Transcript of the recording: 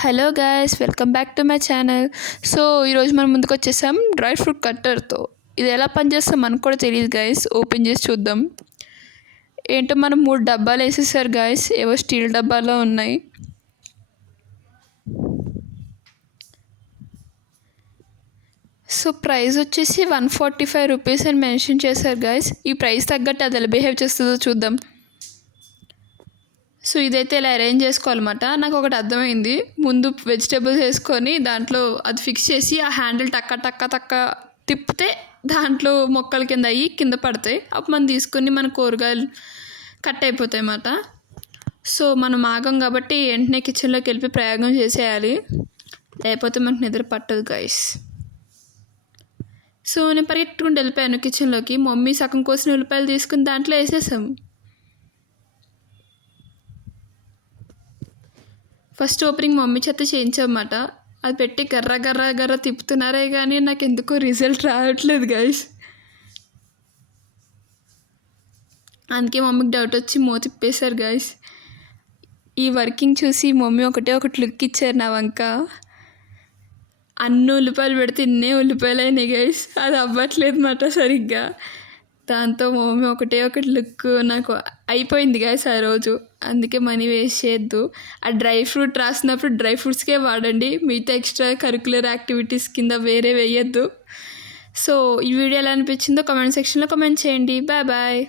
Hello guys, welcome back to my channel. So ఈరోజు మనం ముందుకు వచ్చేసాం డ్రై ఫ్రూట్ కట్టర్తో. ఇది ఎలా పనిచేస్తాం మనకు కూడా తెలియదు గాయస్. ఓపెన్ చేసి చూద్దాం. ఏంటో మనం 3 డబ్బాలు వేసేసారు గాయస్. ఏవో స్టీల్ డబ్బాలో ఉన్నాయి. సో ప్రైస్ వచ్చేసి 145 రూపీస్ అని మెన్షన్ చేశారు గాయస్. ఈ ప్రైస్ తగ్గట్టు అది ఎలా బిహేవ్ చేస్తుందో చూద్దాం. సో ఇదైతే ఇలా అరేంజ్ చేసుకోవాలన్నమాట. నాకు ఒకటి అర్థమైంది. ముందు వెజిటేబుల్స్ వేసుకొని దాంట్లో అది ఫిక్స్ చేసి ఆ హ్యాండిల్ టక్క టక్క టక్క తిప్పితే దాంట్లో మొక్కల కింద అయ్యి కింద పడతాయి. అప్పుడు మనం తీసుకుని మన కూరగాయలు కట్ అయిపోతాయి అన్నమాట. సో మనం ఆగం కాబట్టి వెంటనే కిచెన్లోకి వెళ్ళి ప్రయోగం చేసేయాలి, లేకపోతే మనకు నిద్ర పట్టదు గైస్. సో నేను పరిగెట్టుకుంటూ వెళ్ళిపోయాను కిచెన్లోకి. మమ్మీ సగం కోసిన ఉల్లిపాయలు తీసుకుని దాంట్లో వేసేసాము. ఫస్ట్ ఓపెనింగ్ మమ్మీ చేత చేయించమాట. అది పెట్టి గర్ర గర్ర గర్ర తిప్పుతున్నారే కానీ నాకు ఎందుకో రిజల్ట్ రావట్లేదు గైస్. అందుకే మమ్మీకి డౌట్ వచ్చి తిప్పేశారు గైస్. ఈ వర్కింగ్ చూసి మమ్మీ ఒకటి లుక్ ఇచ్చారు నా వంక. అన్ని ఉల్లిపాయలు పెడితే ఇన్నే ఉల్లిపాయలు అయినాయి గైస్. అది అవ్వట్లేదు మాట సరిగ్గా. దాంతో మమ్మీ ఒకటి లుక్ నాకు అయిపోయింది గైస్ ఆ రోజు. అందుకే మనీ వేస్ట్ చేయొద్దు. ఆ డ్రై ఫ్రూట్ రాసినప్పుడు డ్రై ఫ్రూట్స్కే వాడండి, మిగతా ఎక్స్ట్రా కరికులర్ యాక్టివిటీస్ కింద వేరే వేయొద్దు. సో ఈ వీడియో ఎలా అనిపించిందో కామెంట్ సెక్షన్లో కామెంట్ చేయండి. Bye bye.